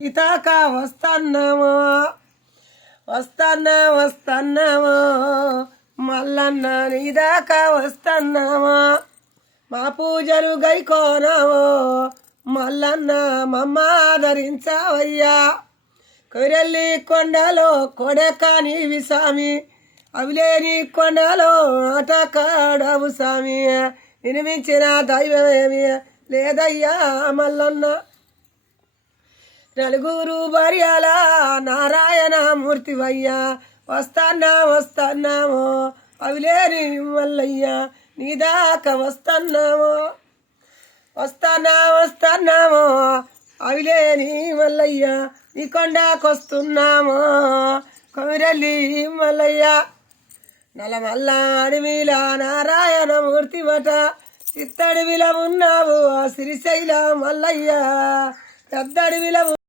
Ithaca వస్తున్నామో వస్తున్నామో Mallanna నీదాకా వస్తున్నామో మా పూజలు గైకోనావో మల్లన్న మమ్మ ఆదరించావయ్యా కొరెల్లి కొండలో కొడకానివి స్వామి అవిలేని కొండలో ఆటకాడవు స్వామి వినిమించిన దైవమేమి లేదయ్యా మల్లన్న నలుగురు భార్యల నారాయణ మూర్తివయ్యా వస్తున్నామో అవిలేని మల్లయ్య నీదాకా వస్తున్నామో అవిలేని మల్లయ్య నీ కొండకొస్తున్నామో కొమిరెల్లి మల్లయ్య నలమల్ల అడవిల నారాయణ మూర్తివట చిత్తడివిల ఉన్నావు శ్రీశైల మల్లయ్య పెద్దడివిల